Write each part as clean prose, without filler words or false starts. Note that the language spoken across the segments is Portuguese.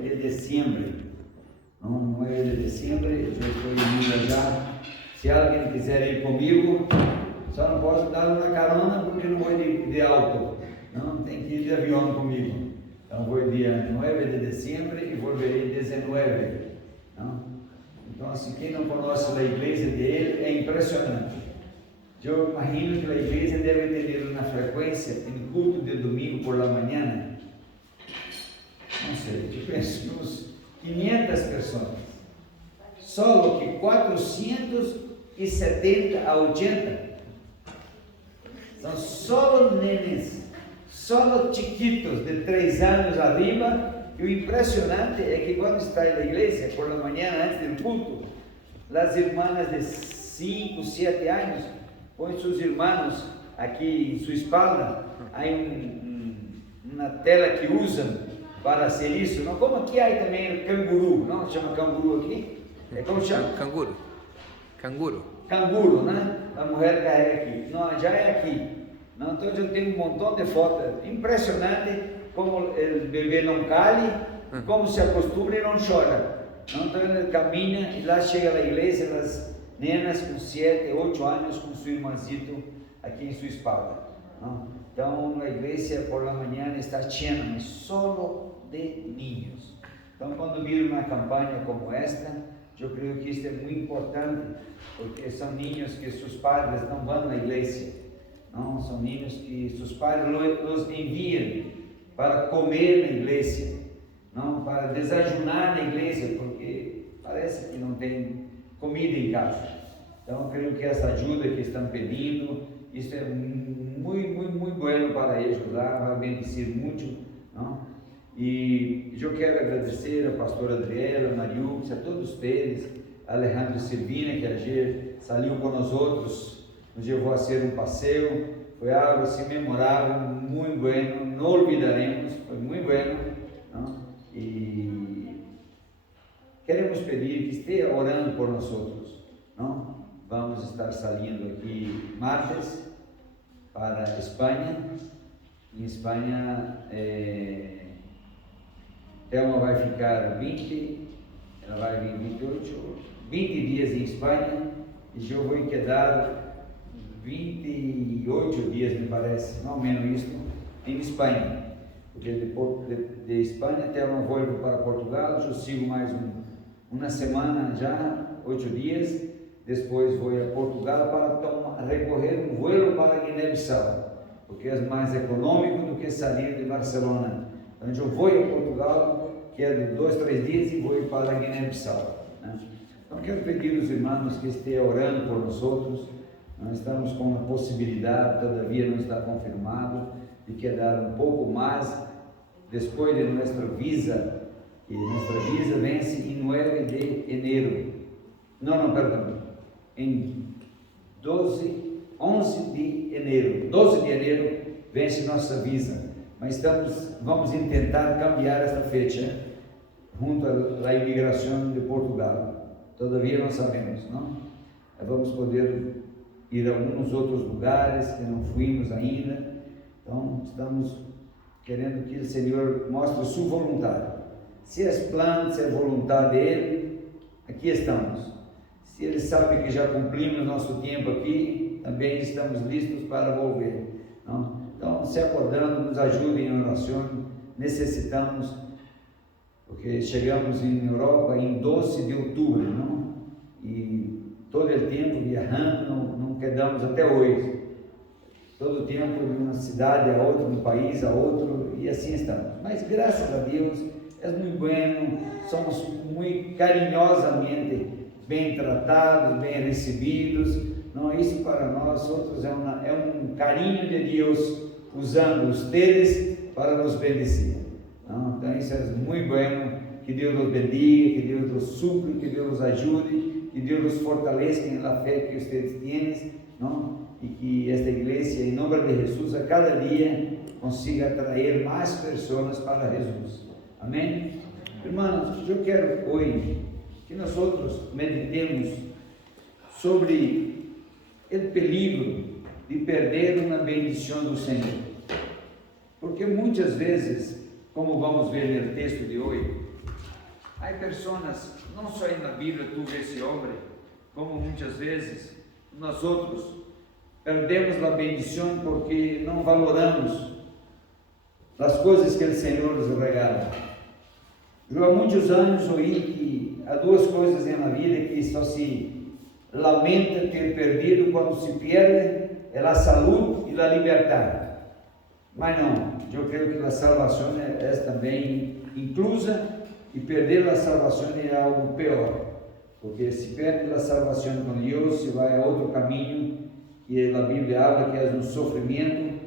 de diciembre, no 9 de diciembre, yo estoy indo allá. Se alguém quiser ir comigo, só não posso dar uma carona porque não vou de auto, não, tem que ir de avião comigo. Então vou dia 9 de diciembre e volverei 19. Não? Então, assim, quem não conhece a igreja dele é impressionante. Eu imagino que a igreja deve ter uma frequência em culto de domingo por la manhã. Não sei, eu penso uns 500 pessoas. Só que 470 a 80 são só nenes, só chiquitos de 3 anos arriba. E o impressionante é que quando está na igreja, por la manhã, antes do culto, as irmãs de 5, 7 anos põem seus irmãos aqui em sua espalda. Há uma tela que usam para ser isso, não? Como aqui há também o canguru, não? Chama canguru aqui? É como chama? Canguru. Canguru, né? A mulher carrega aqui. Não, já é aqui. Não? Então eu tenho um montão de fotos. Impressionante como o bebê não cale, como se acostuma e não chora. Não? Então ele caminha e lá chega na igreja, as nenas com 7, 8 anos com seu irmãzito aqui em sua espalda. Não? Então a igreja por la manhã está cheia, mas só de niños. Então quando vir uma campanha como esta, eu creio que isso é muito importante, porque são niños que seus padres não vão na igreja, não, são niños que seus padres os enviam para comer na igreja, não, para desajunar na igreja, porque parece que não tem comida em casa. Então eu creio que essa ajuda que estão pedindo, isso é muito bueno para eles lá, vai beneficiar muito, não? E eu quero agradecer a pastora Adriela, a Mariux, a todos eles, a Alejandro Silvina, que ayer saiu com nós outros, nos levou a ser um passeio, foi algo assim memorável, muito bueno, não olvidaremos, foi muito bueno, não? E queremos pedir que esteja orando por nós outros, não? Vamos estar saindo aqui martes para a Espanha. Em Espanha, Thelma vai ficar 20, ela vai vir 28, 20 dias em Espanha, e eu vou quedar 28 dias, me parece, não menos isso, em Espanha. Porque de Espanha, Thelma volta para Portugal, eu sigo mais uma semana já, 8 dias, depois vou a Portugal para recorrer um voo para Guiné-Bissau, porque é mais econômico do que sair de Barcelona. Então eu vou a Portugal, que é de 2, 3 dias, e vou para Guiné-Bissau, né? Então quero pedir aos irmãos que estejam orando por nós outros. Nós estamos com uma possibilidade, todavia não está confirmado, de quedar um pouco mais depois de nossa visa, que nossa visa vence em 9 de janeiro. Não, perdão, em 11 de janeiro. 12 de janeiro vence nossa visa. Mas vamos tentar cambiar esta fecha junto à imigração de Portugal. Todavia não sabemos, não? Vamos poder ir a alguns outros lugares que não fomos ainda. Então, estamos querendo que o Senhor mostre sua vontade. Se é plano, se é vontade dele, aqui estamos. Se ele sabe que já cumprimos nosso tempo aqui, também estamos listos para volver, não? Então, se acordando, nos ajudem em oração, necessitamos, porque chegamos em Europa em 12 de outubro, não? E todo o tempo viajando, não quedamos até hoje. Todo o tempo de uma cidade a outra, de um país a outro, e assim estamos. Mas graças a Deus, é muito bueno, somos muito carinhosamente bem tratados, bem recebidos. Não, isso para nós outros é um carinho de Deus, usando ustedes para nos bendecir. Não? Então isso é muito bueno, que Deus nos bendiga, que Deus nos supre, que Deus nos ajude, que Deus nos fortaleça na fé que vocês têm, não? E que esta igreja, em nome de Jesus, a cada dia consiga atrair mais pessoas para Jesus. Amém? Irmãos, eu quero hoje que nós outros meditemos sobre o perigo de perder uma bendição do Senhor. Porque muitas vezes, como vamos ver no texto de hoje, Hay personas, no só na Bíblia tu vês esse homem, como muitas vezes nós outros perdemos a bendição porque não valoramos as coisas que o Senhor nos regala. Eu há muitos anos ouvi que há duas coisas na vida que só se lamenta ter perdido quando se perde, é a saúde e a liberdade. Mas não, eu creio que a salvação é também inclusa, e perder a salvação é algo pior, porque se perde a salvação com Deus, se vai a outro caminho, que a Bíblia habla que é um sofrimento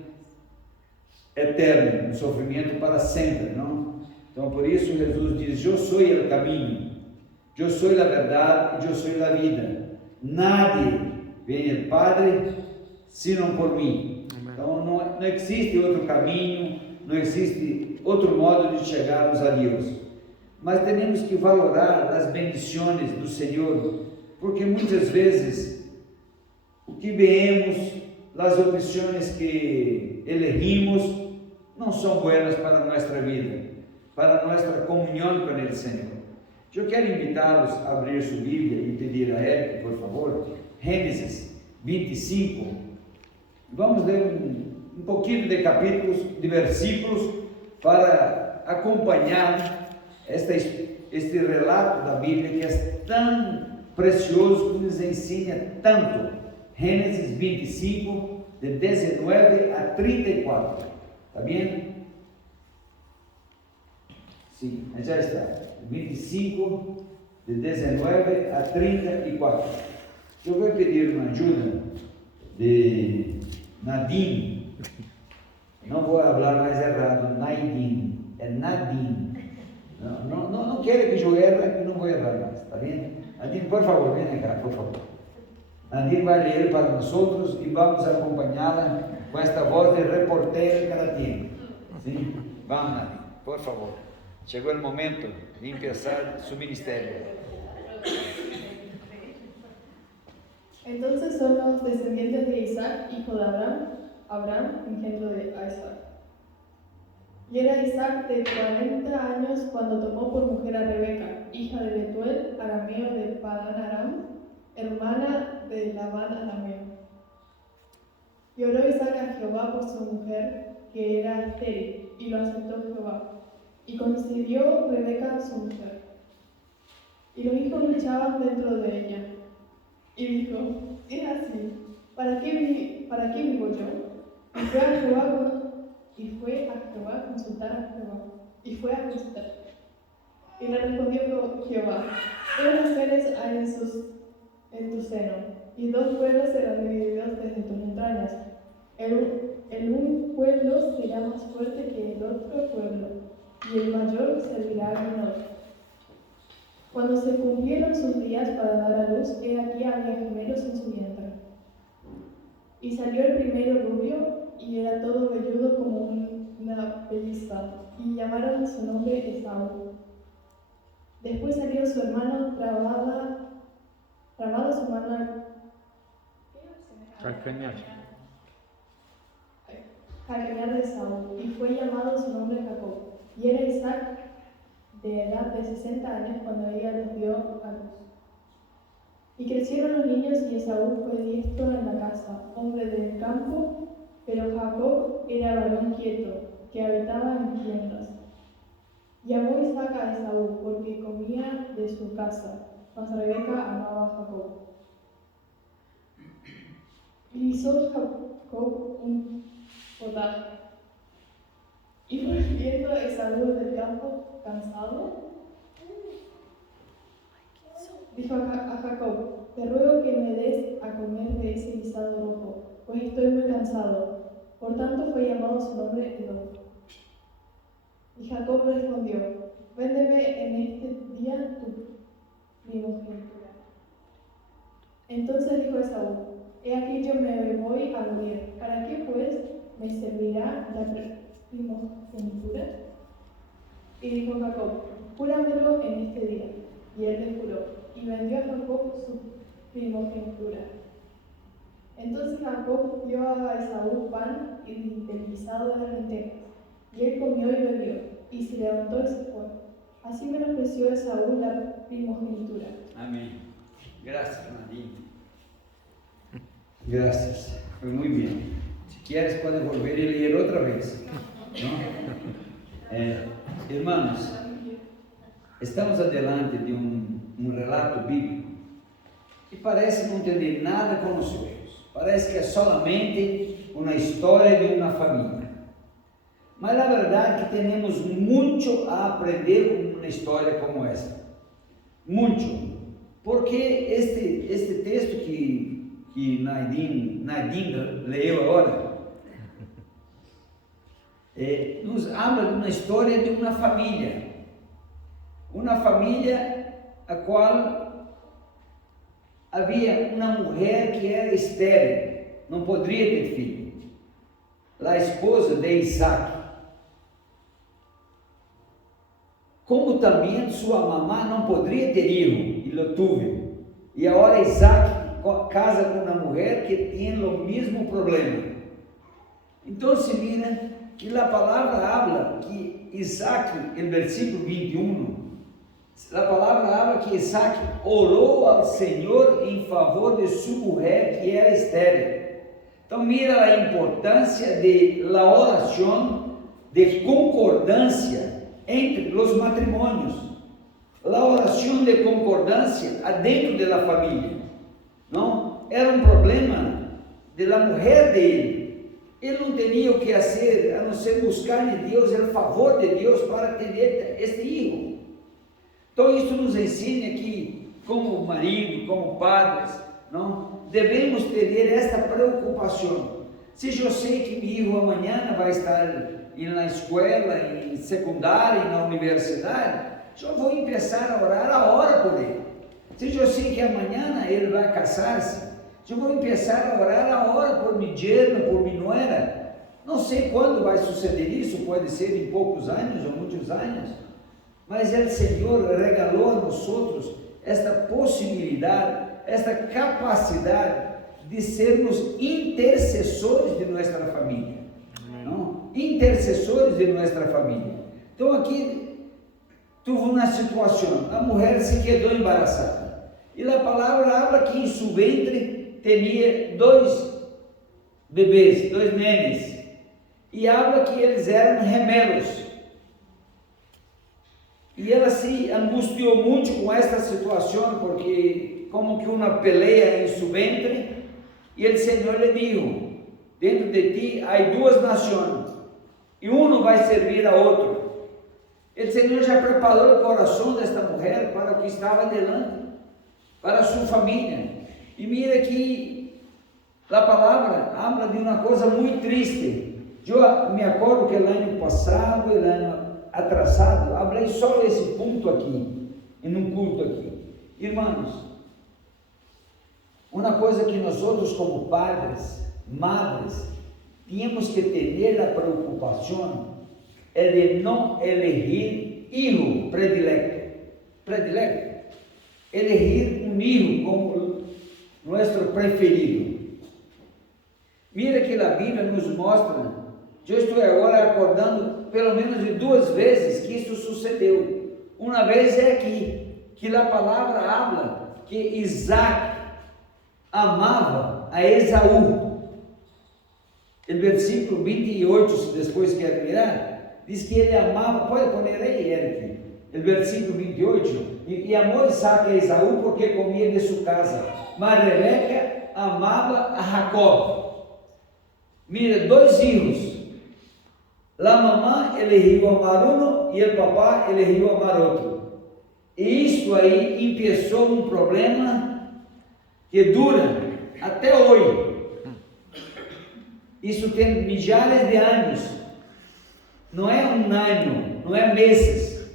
eterno, um sofrimento para sempre, não? Então por isso Jesus diz: eu sou o caminho, eu sou a verdade, eu sou a vida, nadie vem ao Padre senão por mim. Então não existe outro caminho, não existe outro modo de chegarmos a Deus. Mas temos que valorar as bendições do Senhor, porque muitas vezes o que vemos, as opções que elegimos, não são boas para a nossa vida, para a nossa comunhão com o Senhor. Eu quero invitá-los a abrir sua Bíblia e pedir a Eric, por favor, Gênesis 25. Vamos ler um pouquinho de capítulos, de versículos, para acompanhar este relato da Bíblia que é tão precioso, que nos ensina tanto. Gênesis 25, de 19 a 34. Está bem? Sim, já está. 25, de 19 a 34. Eu vou pedir uma ajuda de Nadine. Não vou falar mais errado, Nadine. É Nadine. Não quero que eu erre, e não vou errar mais, está bem? Nadine, por favor, venha cá, por favor. Nadine vai ler para nós outros e vamos acompanhá-la com esta voz de reporteira que ela tem. Sim? Vamos, Nadine, por favor. Chegou o momento de começar seu ministério. Entonces son los descendientes de Isaac, hijo de Abraham, engendro de Isaac. Y era Isaac de 40 años cuando tomó por mujer a Rebeca, hija de Betuel, arameo de Padán Aram, hermana de Labán arameo. Y oró Isaac a Jehová por su mujer, que era estéril, y lo aceptó Jehová. Y concibió Rebeca su mujer. Y los hijos luchaban dentro de ella. Y dijo: es así, ¿para qué vivo yo? Y fue a Jehová consultar a Jehová. Y le respondió Jehová: 2 naciones hay en tu seno, y 2 pueblos serán divididos desde tus entrañas. El un pueblo será más fuerte que el otro pueblo, y el mayor servirá al menor. Cuando se cumplieron sus días para dar a luz, he aquí había gemelos en su vientre. Y salió el primero rubio, y era todo velludo como una pelliza, y llamaron su nombre Esaú. Después salió su hermano, trabada su mano al calcañar de Esaú, y fue llamado su nombre Jacob. Y era Isaac de edad de 60 años cuando ella los dio a luz. Y crecieron los niños, y Esaú fue diestro en la casa, hombre del campo, pero Jacob era varón quieto, que habitaba en tiendas. Y amó Isaac a Esaú, porque comía de su casa, mas Rebeca amaba a Jacob. Y hizo Jacob un potaje. Y volviendo Esaú del campo cansado, dijo a Jacob: te ruego que me des a comer de ese guisado rojo, pues estoy muy cansado. Por tanto fue llamado su nombre Edom. Y Jacob respondió: véndeme en este día tu primogenitura. Entonces dijo Esaú: he aquí yo me voy a morir, ¿para qué pues me servirá la primogenitura? Y dijo Jacob: júramelo en este día. Y él le juró, y vendió a Jacob su primogenitura. Entonces Jacob dio a Esaú pan y del guisado de las lentejas, y él comió y bebió, y se levantó y se fue. Así menospreció Esaú la primogenitura. Amén. Gracias, Nadine. Gracias. Foi muito bem. Se queres, pode volver e ler outra vez. Irmãos, estamos adiante de um relato bíblico que parece não ter nada com os sonhos. Parece que é solamente uma história de uma família. Mas a verdade é que temos muito a aprender com uma história como essa. Muito. Porque este texto que Nadine leu agora, nos habla de uma história de uma família a qual havia uma mulher que era estéril, não poderia ter filho, a esposa de Isaac, como também sua mamã não poderia ter filho, e lo tuve, e agora Isaac casa com uma mulher que tem o mesmo problema. Então se mira que a palavra habla que Isaac, no versículo 21, a palavra habla que Isaac orou ao Senhor em favor de sua mulher que era estéril. Então mira a importância de la oração de concordância entre os matrimônios, a oração de concordância dentro da família. Não era um problema da mulher dele. Ele não tinha o que fazer a não ser buscar em Deus o favor de Deus para ter este filho. Então isso nos ensina que, como marido, como padres, não devemos ter esta preocupação. Se eu sei que meu filho amanhã vai estar na escola, em secundária, na universidade, eu vou começar a orar a hora por ele. Se eu sei que amanhã ele vai casar-se, eu vou começar a orar a hora por meu yerno, por minha nuera. Não sei quando vai suceder isso, pode ser em poucos anos ou muitos anos, mas o Senhor regalou a nós outros esta possibilidade, esta capacidade de sermos intercessores de nossa família. Não? Intercessores de nossa família. Então aqui tuve uma situação, a mulher se quedou embaraçada, e a palavra habla que em seu ventre tinha 2 bebês, 2 nenes, e habla que eles eram gemelos, e ela se angustiou muito com esta situação, porque como que uma peleia em seu ventre, e o Senhor lhe disse, dentro de ti há 2 nações, e um vai servir a outro. O Senhor já preparou o coração desta mulher para o que estava delante, para a sua família. E mira que a palavra habla de uma coisa muito triste. Eu me acordo que o ano passado, o ano atrasado, falei só esse ponto aqui, em um culto aqui. Irmãos, uma coisa que nós outros como padres, madres, temos que ter a preocupação é de não elegir filho predilecto, elegir um filho como nosso preferido. Mira que a Bíblia nos mostra, eu estou agora acordando pelo menos de 2 vezes que isso sucedeu. Uma vez é aqui, que a palavra habla que Isaac amava a Esaú. O versículo 28, se depois quer mirar, diz que ele amava, pode pôr aí, Eric, o versículo 28, e amou Isaac a Esaú porque comia de sua casa, mas Rebeca amava a Jacó. Mira, 2 filhos, a mamã elegeu amar um e o papá elegeu amar outro, e isso aí começou um problema que dura até hoje. Isso tem milhares de anos, não é um ano, não é meses.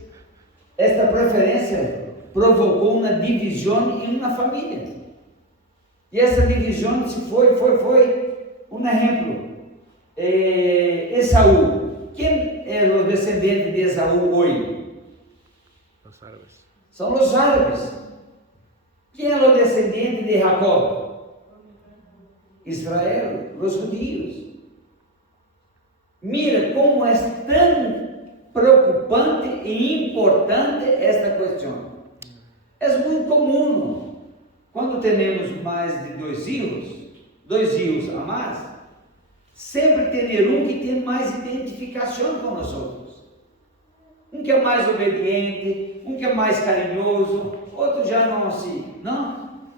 Esta preferência provocou uma divisão em uma família, e essa divisão se foi um exemplo. Esaú, quem é o descendente de Esaú hoje? Os árabes. São os árabes. Quem é o descendente de Jacó? Israel, os judeus. Mira como é tão preocupante e importante esta questão. É muito comum, quando temos mais de dois filhos a mais, sempre ter um que tem mais identificação com nós outros. Um que é mais obediente, um que é mais carinhoso, outro já não assim. Não,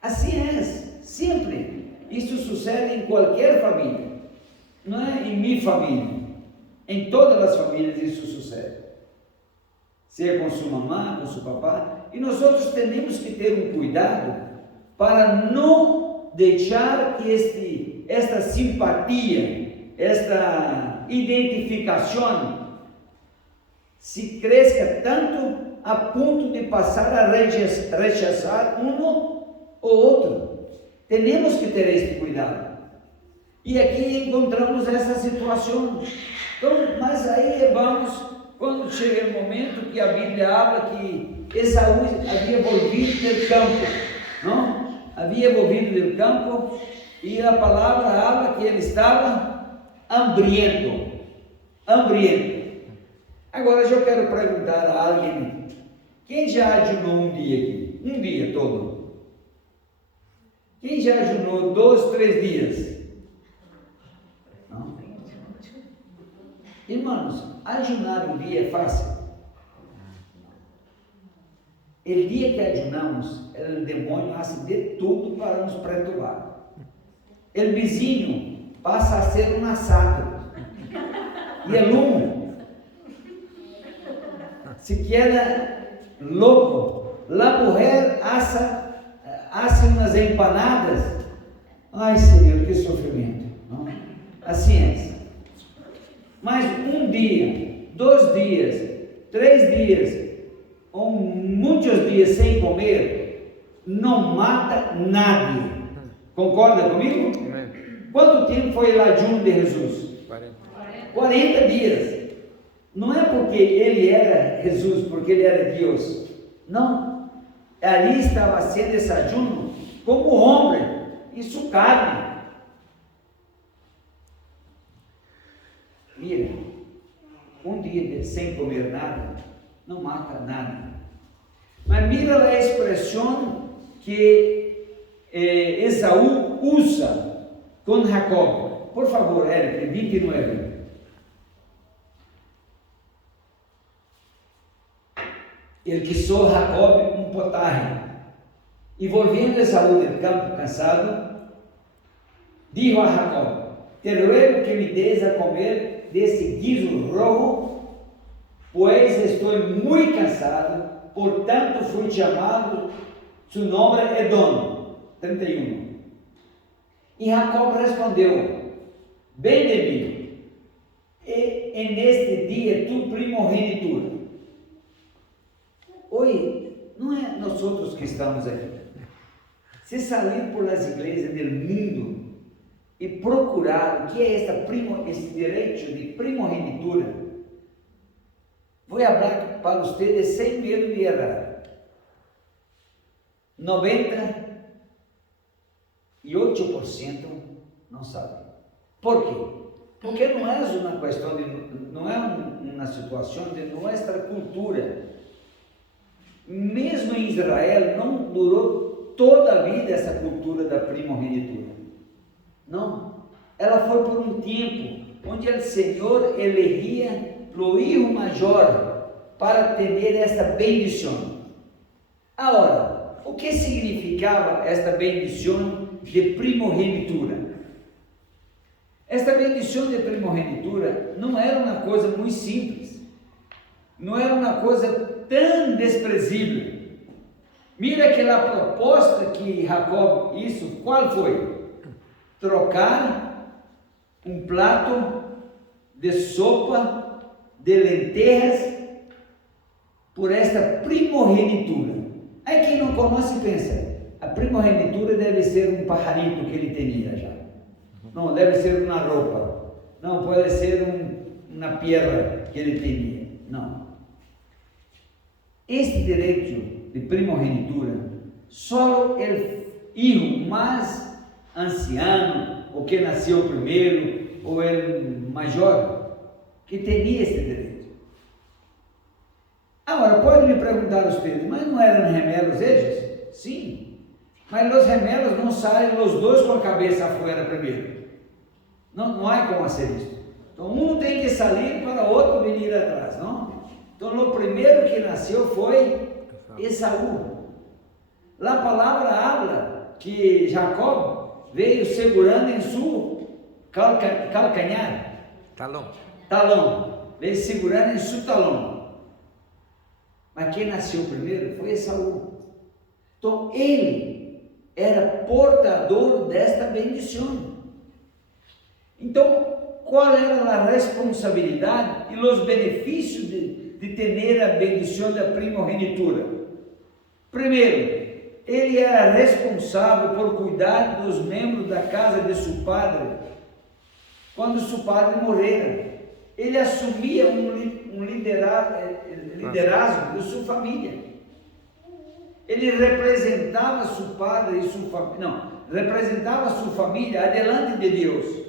assim é, sempre. Isso sucede em qualquer família, não é em minha família. Em todas as famílias isso sucede. Seja com sua mamãe, com seu papai. E nós outros temos que ter um cuidado para não deixar que esta simpatia, esta identificação se cresça tanto a ponto de passar a rechaçar um ou outro. Temos que ter este cuidado. E aqui encontramos essa situação. Então, mas aí vamos, quando chega o momento que a Bíblia habla que Esaú havia volvido do campo, não? Havia volvido do campo e a palavra habla que ele estava hambriento. Agora eu quero perguntar a alguém, quem já ajunou um dia aqui? Um dia todo? Quem já ajunou 2, 3 dias? Não? Irmãos, ajunar um dia é fácil. O dia que ajunamos, o demônio faz de tudo para nos perturbar. O vizinho passa a ser um assado. E o lume se queda louco. A mulher hace umas empanadas. Ai, Senhor, que sofrimento. Não? Assim é. Mas um dia, 2 dias, 3 dias, ou muitos dias sem comer, não mata nadie. Concorda comigo? Amém. Quanto tempo foi o ayuno de Jesus? 40 dias. Não é porque ele era Jesus, porque ele era Deus. Não. Ali estava sendo esse ayuno como homem e sua carne. Mira, um dia sem comer nada não mata nada. Mas mira a expressão que Esaú usa com Jacob. Por favor, Eric, 29. Ele quiso Jacob um potaje. E volviendo Esaú del campo cansado, dijo a Jacob: te ruego que me des a comer desse guiso rojo, pois estou muito cansado, portanto fui chamado, seu nome é Edom. 31. E Jacob respondeu: bem de mim, e neste dia tu primogenitura. Oi, não é nós outros que estamos aqui. Se sair por as igrejas do mundo e procurar o que é esse direito de primogenitura, vou falar para vocês sem medo de errar. 98% não sabe. Por quê? Porque não é uma questão não é uma situação de nossa cultura. Mesmo em Israel não durou toda a vida essa cultura da primogenitura. Não, ela foi por um tempo onde o Senhor elegia o filho maior para ter esta bendição. Agora, o que significava esta bendição de primogenitura? Esta bendição de primogenitura não era uma coisa muito simples, não era uma coisa tão desprezível. Mira aquela proposta que Jacob hizo, qual foi? Trocar um prato de sopa de lentejas por esta primogenitura. Aí quem não conhece pensa, a primogenitura deve ser um pajarito que ele tinha já. Não, deve ser uma roupa. Não, pode ser uma pierna que ele tinha. Não. Este direito de primogenitura, só o filho mais anciano, o que nasceu primeiro, ou o maior, que tinha esse direito. ustedes, mas não eram gemelos eles? Sim, mas os gemelos não saem os dois com a cabeça afuera primeiro. Não há como fazer isso. Então um tem que sair para o outro vir atrás, não? Então o primeiro que nasceu foi Esaú. A palavra habla que Jacó veio segurando em seu calcanhar, talão, veio segurando em seu talão. Mas quem nasceu primeiro foi Esaú. Então ele era portador desta bendição. Então, qual era a responsabilidade e os benefícios de ter a bendição da primogenitura? Primeiro, ele era responsável por cuidar dos membros da casa de seu padre quando seu padre morrera. Ele assumia um liderazgo de sua família. Ele representava seu padre e sua família, representava sua família adiante de Deus.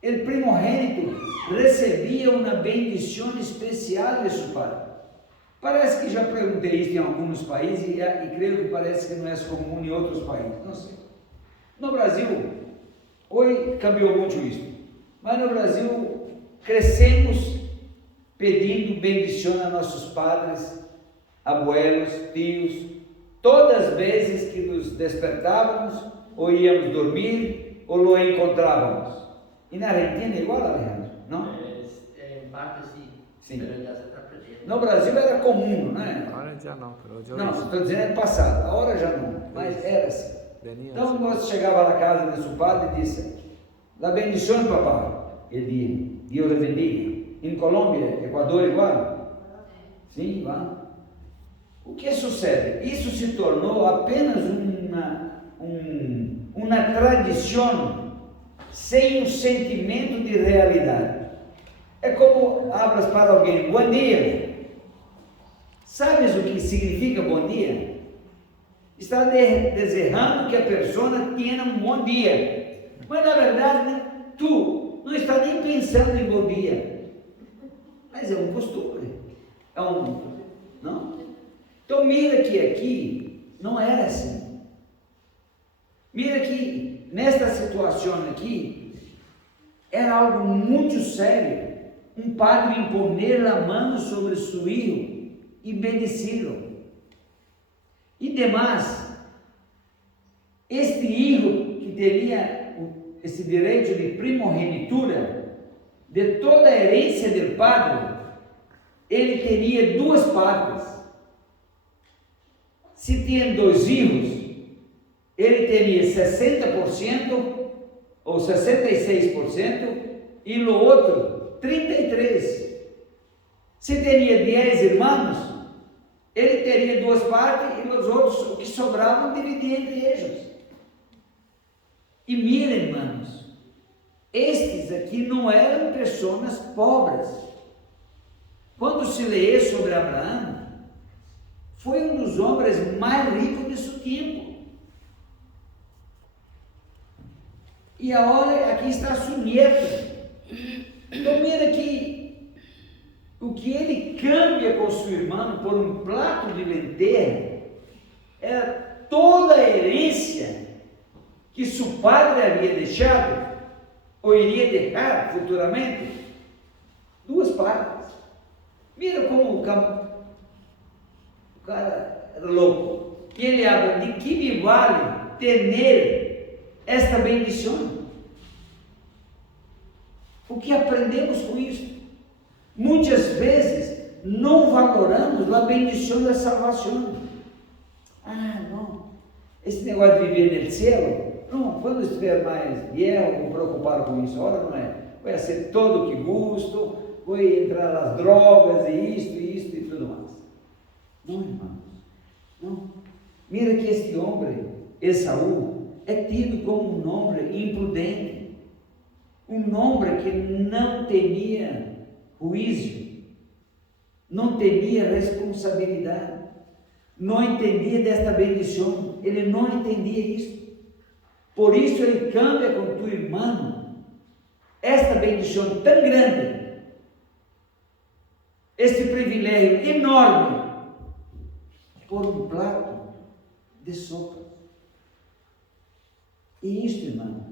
O primogênito recebia uma bendição especial de seu padre. Parece que já perguntei isso em alguns países e creio que parece que não é comum em outros países. Não sei. No Brasil, hoje cambiou muito isso, mas no Brasil crescemos pedindo bendição a nossos padres, abuelos, tios, todas as vezes que nos despertávamos ou íamos dormir ou lo encontrávamos. E na Argentina é igual, Alejandro? Não? Em parte sim. No Brasil era comum, não é? Agora já não, pero eu não, estou dizendo é passado, agora já não, mas era assim. Então nós chegava na casa de seu padre e disse: "La bendición, papá." Ele dizia: "Deus le bendiga." Em Colômbia, Equador igual? Sim, vai. O que sucede? Isso se tornou apenas uma tradição sem um sentimento de realidade. É como abras para alguém: "Bom dia." Sabes o que significa bom dia? Está desejando que a pessoa tenha um bom dia, mas na verdade tu não está nem pensando em bom dia, mas é um costume, não? Então mira que aqui não era assim. Mira que nesta situação aqui era algo muito sério. Um padre imponer a mão sobre seu filho e bendecê-lo. E demais, este filho que teria esse direito de primogenitura de toda a herência do padre, ele teria duas partes. Se tinha dois filhos, ele teria 60% ou 66% e o outro 33%. Se teria 10 irmãos, ele teria duas partes e os outros, o que sobravam, dividia entre eles. E mira, irmãos, estes aqui não eram pessoas pobres. Quando se lê sobre Abraão, foi um dos homens mais ricos de seu tempo. E agora aqui está seu neto. Então mira que o que ele cambia com seu irmão por um prato de lentilha era toda a herência que seu padre havia deixado ou iria deixar futuramente. Duas partes. Mira como o cara era louco. E ele habla: de que me vale ter esta bendição? O que aprendemos com isso? Muitas vezes não valoramos a bendição da salvação. Não, esse negócio de viver no céu, não, quando estiver mais velho, vou preocupar com isso. Agora não é. Vai ser todo o que gosto, vou entrar nas drogas e isto e tudo mais. Não, irmãos, não. Mira que este homem, Esaú, é tido como um homem imprudente, um homem que não tinha juízo, não tinha responsabilidade, não entendia desta bendição, ele não entendia isso. Por isso ele cambia com tu irmão esta bendição tão grande, este privilégio enorme por um prato de sopa. E isto, irmão,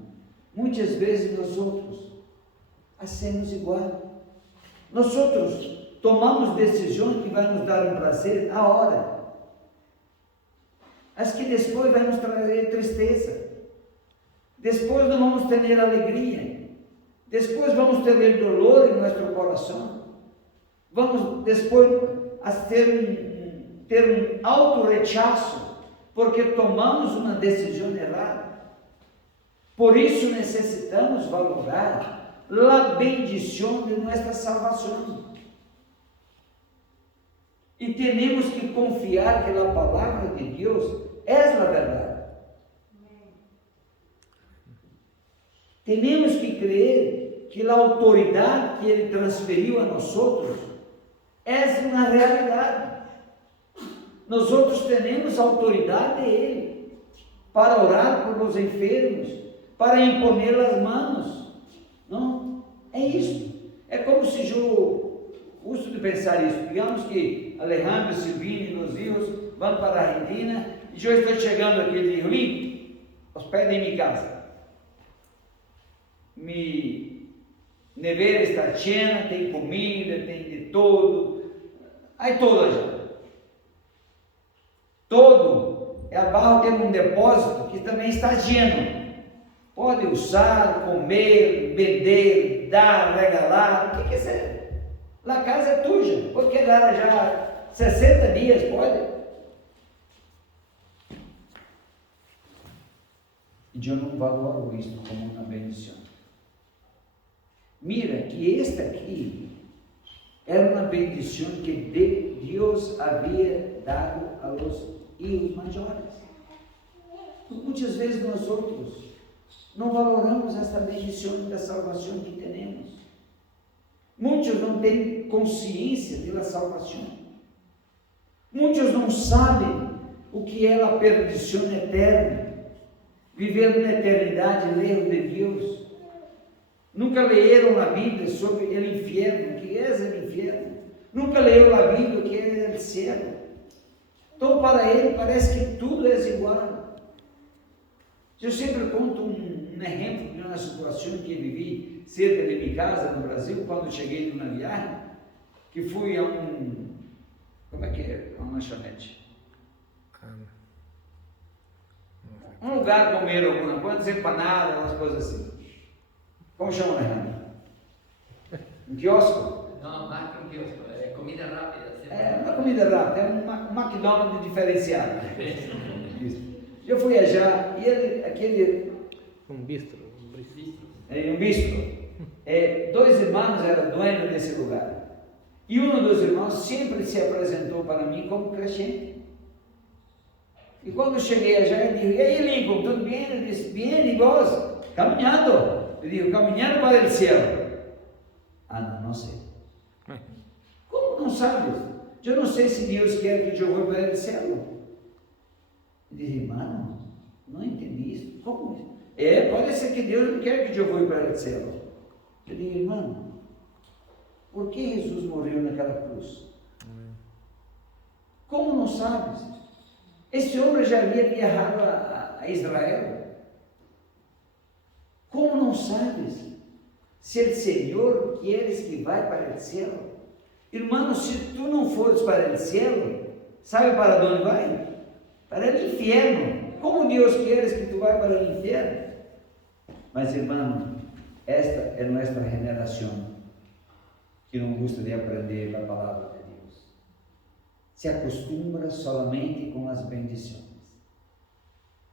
muitas vezes nós outros hacemos igual. Nós outros tomamos decisões que vai nos dar um prazer a hora, mas que depois vai nos trazer tristeza. Depois não vamos ter alegria. Depois vamos ter dolor em nosso coração. Vamos depois a ter um auto-rechaço, porque tomamos uma decisão errada. Por isso necessitamos valorar a bendição de nossa salvação. E temos que confiar que a palavra de Deus é a verdade. Temos que crer que a autoridade que Ele transferiu a nós outros é uma realidade. Nós outros temos a autoridade dele para orar por os enfermos, para impor as mãos. Não? É isso. É como se eu gosto de pensar isso. Digamos que Alejandro, Silvino e os filhos vão para a Argentina e eu estou chegando aqui de Rio, hospeda em minha casa. Minha nevera está cheia, tem comida, tem de tudo. Aí toda já. Todo. Abaixo tem um depósito que também está lleno. Pode usar, comer, vender, dar, regalar, o que quiser. A casa é tua, pode quedar já 60 dias, pode. E eu não valoro isso como uma bendição. Mira que esta aqui era uma bendição que Deus havia dado aos filhos maiores. Muitas vezes nós outros não valoramos esta bendição da salvação que temos. Muitos não têm consciência da salvação. Muitos não sabem o que é a perdição eterna. Viver na eternidade longe de Deus. Nunca leram a Bíblia sobre o inferno, o que é o inferno. Nunca leram a Bíblia, o que é o céu. Então, para ele, parece que tudo é igual. Eu sempre conto um exemplo de uma situação que eu vivi cerca de minha casa no Brasil, quando cheguei numa viagem, que fui a como é que é? Uma lanchonete. Um lugar comer alguma coisa, empanadas, umas coisas assim. Como chama, Alejandro? Um quiosco? Não, mais que um quiosco, é comida rápida. É uma comida rápida, é um McDonald's diferenciado. Isso. Eu fui já, e aquele... Um bistro. Um bistro. Dois irmãos eram donos desse lugar. E um dos irmãos sempre se apresentou para mim como crescente. E quando eu cheguei já, ele disse: e aí, Lincoln, tudo bem? Ele disse: bem, e vós? Caminhando. Eu digo: caminhando para o céu. Ah, não sei. Como não sabes? Eu não sei se Deus quer que eu vá para o céu. Eu disse: irmão, não entendi isso. Como? Pode ser que Deus não quer que eu vá para o céu. Eu digo: irmão, por que Jesus morreu naquela cruz? Como não sabes? Esse homem já havia viajado a Israel. Como não sabes? Se o Senhor queres que vá para o céu. Irmão, se tu não fores para o céu, sabe para onde vai? Para o inferno. Como Deus queres que tu vá para o inferno? Mas, irmão, esta é nossa geração que não gosta de aprender a palavra de Deus. Se acostumbra somente com as bendições.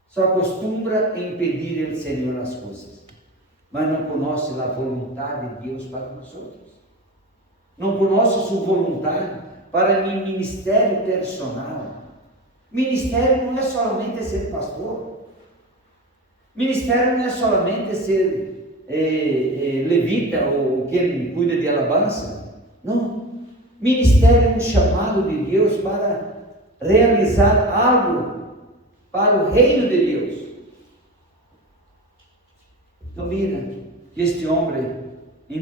Só acostumbra a impedir o Senhor as coisas, mas não conhece a vontade de Deus para nós outros. Não conhece sua vontade para o ministério personal. Ministério não é somente ser pastor. Ministério não é somente ser levita ou quem cuida de alabança. Não. Ministério é um chamado de Deus para realizar algo para o reino de Deus. Então mira, este homem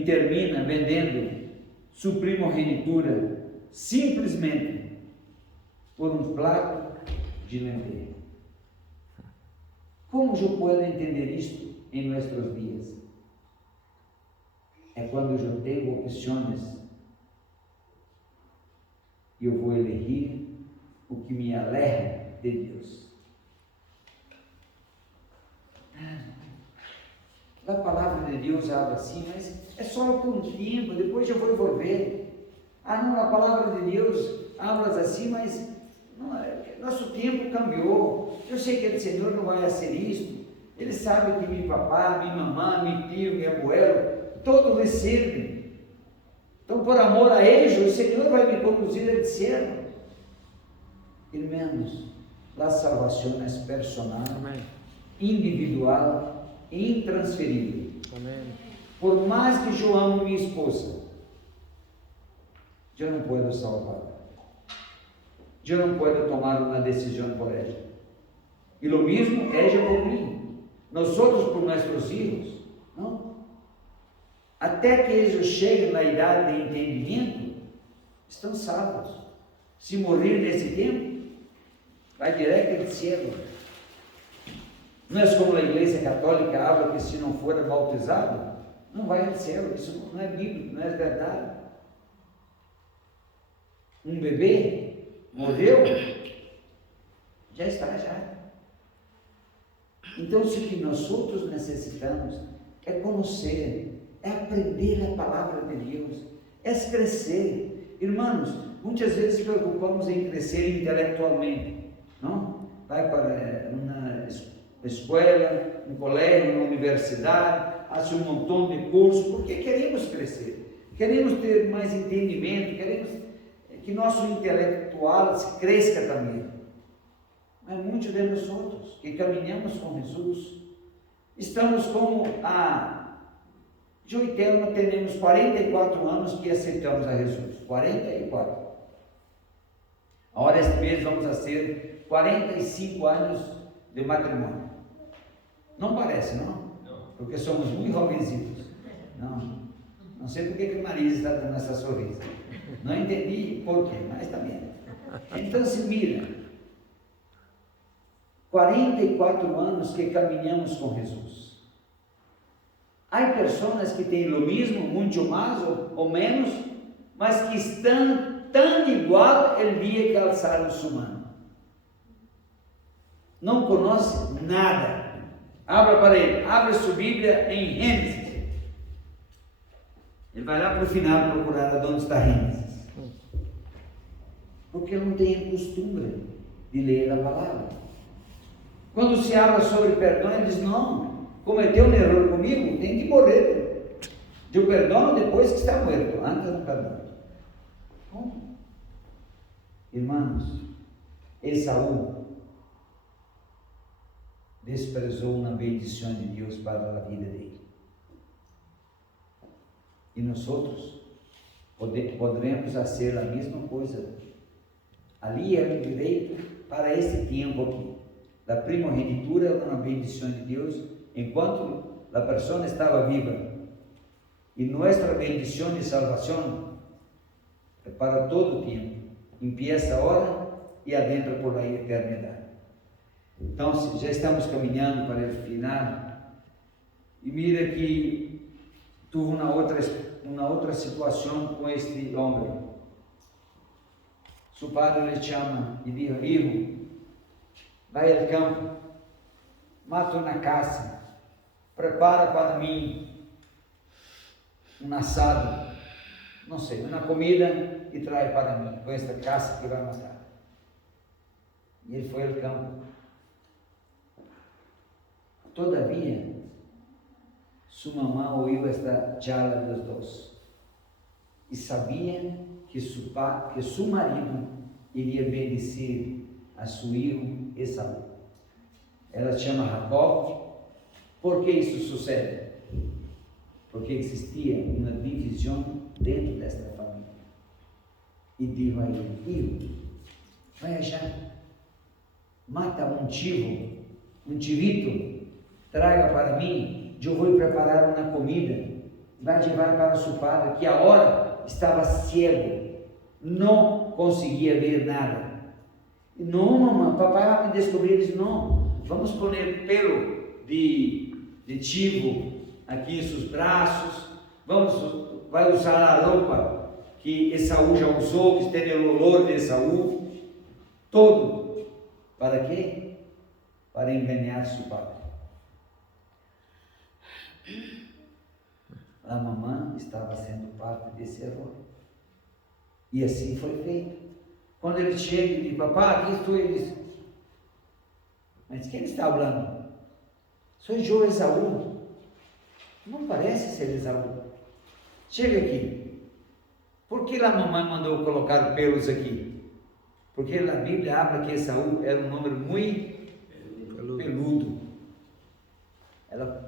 termina vendendo sua primogenitura simplesmente por um prato de lenteja. Como eu posso entender isto em nossos dias? É quando eu tenho opções e eu vou elegir o que me aleja de Deus. A palavra de Deus habla assim, mas é só por um tempo, depois eu vou envolver. Não, a palavra de Deus habla assim, mas não, nosso tempo cambiou. Eu sei que o Senhor não vai ser isto. Ele sabe que meu papá, minha mamãe, meu tio, meu abuelo, todos recebem. Então, por amor a eles, o Senhor vai me conduzir ao céu. Irmãos, a salvação é personal, Amém. individual e intransferível. Amém. Por mais que eu amo minha esposa, eu não posso salvar. Eu não posso tomar uma decisão por ela. E o mesmo ela por mim. Nós outros por nossos filhos. Não? Até que eles cheguem na idade de entendimento, estão salvos. Se morrer nesse tempo, vai direto ao céu. Não é como a Igreja Católica habla que se não for bautizado, não vai ao céu. Isso não é bíblico, não é verdade. Um bebê morreu, já está já. Então, o que nós outros necessitamos é conhecer, é aprender a palavra de Deus, é crescer. Irmãos, muitas vezes preocupamos em crescer intelectualmente, não? Vai para uma escola, um colégio, uma universidade, faz um montão de cursos, porque queremos crescer, queremos ter mais entendimento, queremos que nosso intelectual se cresça também. Mas muitos de nós outros que caminhamos com Jesus, estamos como Joitelma, temos 44 anos que aceitamos a Jesus, 44. Agora este mês vamos a ser 45 anos de matrimônio. Não parece, não? Porque somos muito jovenzinhos. Não sei por que Marisa está dando essa sorriso. Não entendi por quê, mas também. Então se mira, 44 anos que caminhamos com Jesus. Há pessoas que têm o mesmo, muito mais ou menos, mas que estão tão igual o dia que alçaram sua mão. Não conhece nada. Abra para ele, abre sua Bíblia em Gênesis. Ele vai lá para o final procurar onde está Gênesis. Porque não tem costume de ler a palavra. Quando se habla sobre perdão, ele diz, não, cometeu um erro comigo, tem que morrer. Eu perdono depois que está morto, antes não perdono. Como? Irmãos, Esaú desprezou uma bendição de Deus para a vida dele. E nós outros poderemos fazer a mesma coisa. Ali era um direito para esse tempo aqui. A primogenitura é uma bendição de Deus enquanto a pessoa estava viva. E nossa bendição de salvação é para todo o tempo. Empieza agora e adentra por a eternidade. Então, já estamos caminhando para o final. E mira que tive uma outra situação com este homem. Seu padre lhe chama e diz, hijo, vai ao campo, mata uma caça, prepara para mim um assado, não sei, uma comida e traz para mim, com esta caça que vai matar. E ele foi ao campo. Todavia, sua mamãe ouviu esta charla dos dois e sabia que seu marido iria bendizer a seu filho Esaú. Ela chama Jacó. Por que isso sucede? Porque existia uma divisão dentro desta família. E disse a ele, filho, vai já, mata um tivito, traga para mim, eu vou preparar uma comida, vai levar para seu padre, que a hora estava cego, não conseguia ver nada. Não, mamãe, papai vai me descobrir. Ele disse, não, vamos pôr pelo de chivo aqui nos braços, vai usar a roupa que Esaú já usou, que tem o olor de Esaú, todo. Para quê? Para enganar seu pai. A mamãe estava sendo parte desse erro. E assim foi feito. Quando ele chega e diz, papai, aqui estou, ele diz, mas quem está falando? Sou eu, Esaú. Não parece ser Esaú. Chega aqui. Por que a mamãe mandou colocar pelos aqui? Porque na Bíblia habla que Esaú era um número muito peludo.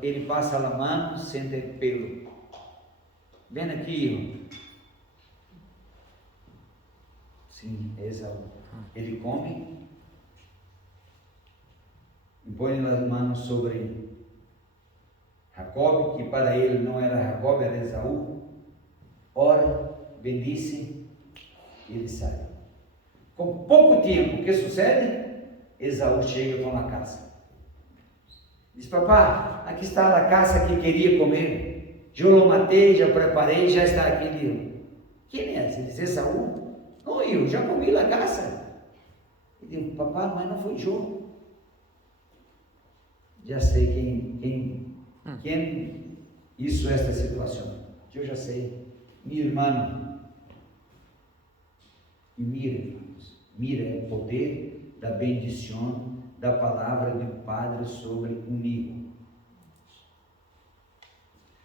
Ele passa a mão, sente pelo. Vem aqui, irmão. Sim, é Esaú. Ele come e põe as mãos sobre Jacob, que para ele não era Jacob, era Esaú. Ora, bendice e ele sai. Com pouco tempo, o que sucede? Esaú chega com a caça. Diz, papá, aqui está a caça que queria comer. Eu lo matei, já preparei, já está aqui. Ele, quem é? Ele diz, Esaú? Não, eu já comi a caça. Ele diz, papá, mas não foi eu. Já sei quem isso esta situação. Eu já sei. Minha irmã. E mira é o poder da bendição da palavra do Padre sobre um hijo.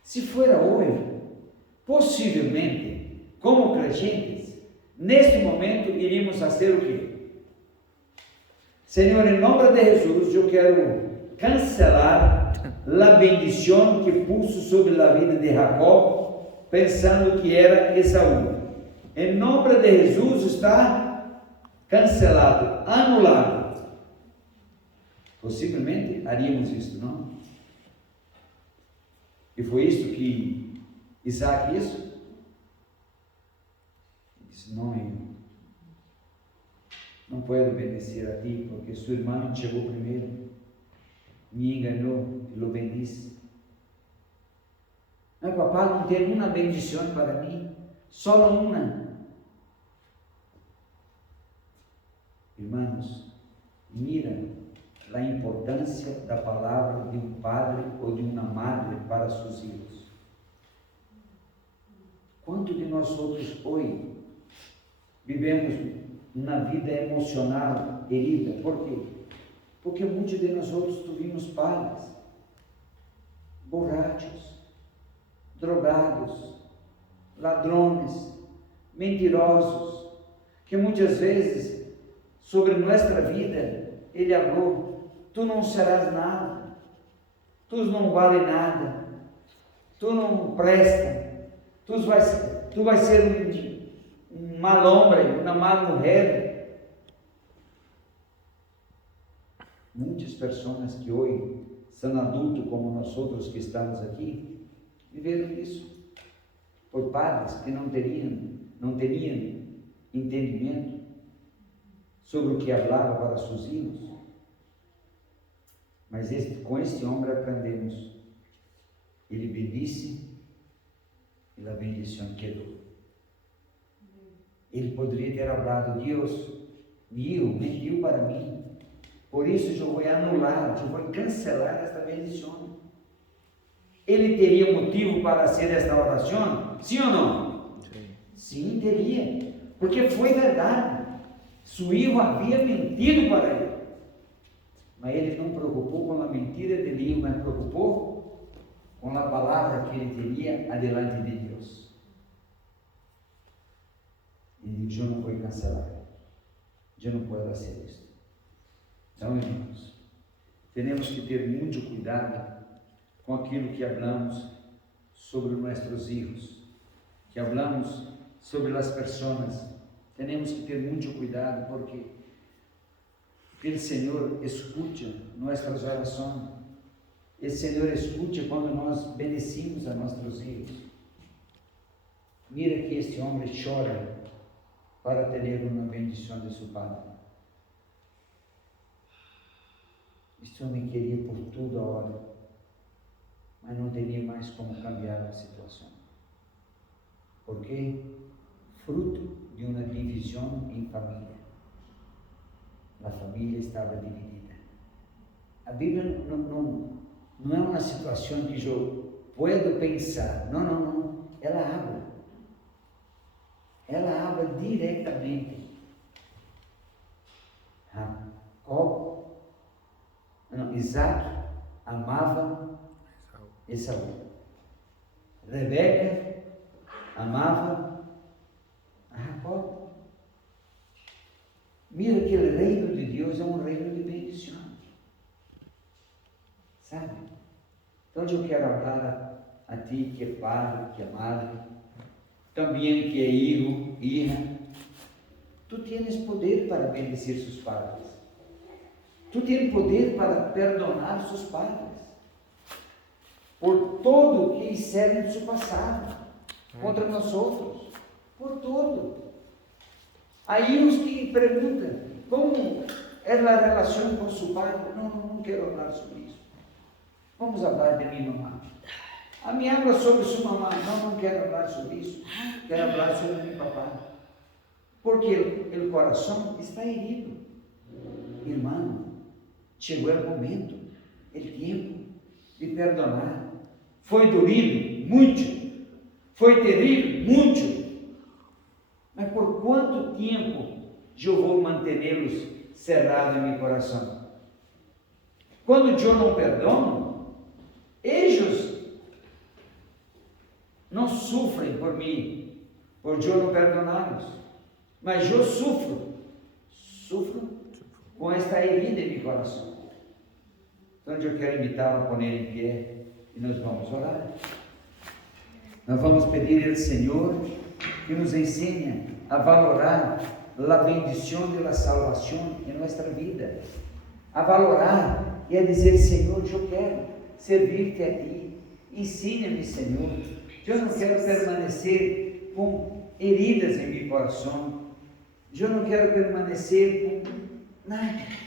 Se for hoje, possivelmente, como crentes, neste momento iríamos fazer o quê? Senhor, em nome de Jesus, eu quero cancelar a bendição que puso sobre a vida de Jacob, pensando que era Esaú. Em nome de Jesus está cancelado, anulado. Possivelmente haríamos isto, não? E foi isto que Isaac disse? Disse, não posso bendecer a ti, porque seu irmão chegou primeiro, me enganou e lo bendice. Mas papai, não tem uma bendição para mim, só uma. Irmãos, mira a importância da palavra de um padre ou de uma madre para seus filhos. Quanto de nós outros hoje vivemos uma vida emocional herida? Por quê? Porque muitos de nós outros tivemos pais borrachos, drogados, ladrões, mentirosos, que muitas vezes sobre nossa vida ele falou, tu não serás nada, tu não vale nada, tu não presta, tu vais ser um mal homem, uma má mulher. Muitas pessoas que hoje são adultos como nós outros que estamos aqui, viveram isso, por padres que não tinham entendimento sobre o que falava para seus filhos. Mas com este homem aprendemos. Ele bendice e a bendição quedou. Ele poderia ter falado, Deus, mentiu para mim, por isso eu vou anular, eu vou cancelar esta bendição. Ele teria motivo para fazer esta oração? Sim ou não? Sim, teria, porque foi verdade. Seu filho havia mentido para ele, mas ele não preocupou com a mentira de filho, mas preocupou com a palavra que ele teria adiante de Deus. E disse, eu não vou cancelar, eu não posso fazer isso. Então, irmãos, temos que ter muito cuidado com aquilo que falamos sobre nossos filhos, que falamos sobre as pessoas. Temos que ter muito cuidado, porque o Senhor escuta nossas orações. O Senhor escuta quando nós bendecimos a nossos filhos. Mira que este homem chora para ter uma bendição de seu Padre. Este homem queria por tudo a hora, mas não tinha mais como cambiar a situação. Por quê? Fruto de uma divisão em família. A família estava dividida. A Bíblia não é uma situação que eu posso pensar. Não. Ela habla. Ela habla diretamente. Isaac amava Esaú. Rebeca amava a Jacó. Mira que o reino de Deus é um reino de bendição. Sabe? Então eu quero falar a ti que é pai, que é madre, também que é filho, hija. Tu tens poder para bendecir seus padres. Tu tens poder para perdonar seus padres por todo o que fizeram no seu passado contra nós outros, por todo. Aí os que perguntam como é a relação com seu padre, não quero falar sobre isso. Vamos falar de minha mamã. A minha habla sobre sua mamã, não quero falar sobre isso. Quero falar sobre meu papá. Porque o coração está herido. Irmão, chegou o momento, o tempo de perdonar. Foi dorido, muito. Foi terrível, muito. Mas por quanto tempo eu vou mantê-los cerrados em meu coração? Quando eu não perdono, eles não sofrem por mim, por eu não perdoná-los. Mas eu sofro com esta herida em meu coração. Então eu quero invitá-lo a poner em pé e nós vamos orar. Nós vamos pedir ao Senhor que nos ensine a valorar a bendição da salvação em nossa vida, a valorar e a dizer: Senhor, eu quero servir-te a ti, ensina-me, Senhor. Eu não quero permanecer com heridas em meu coração, eu não quero permanecer com nada.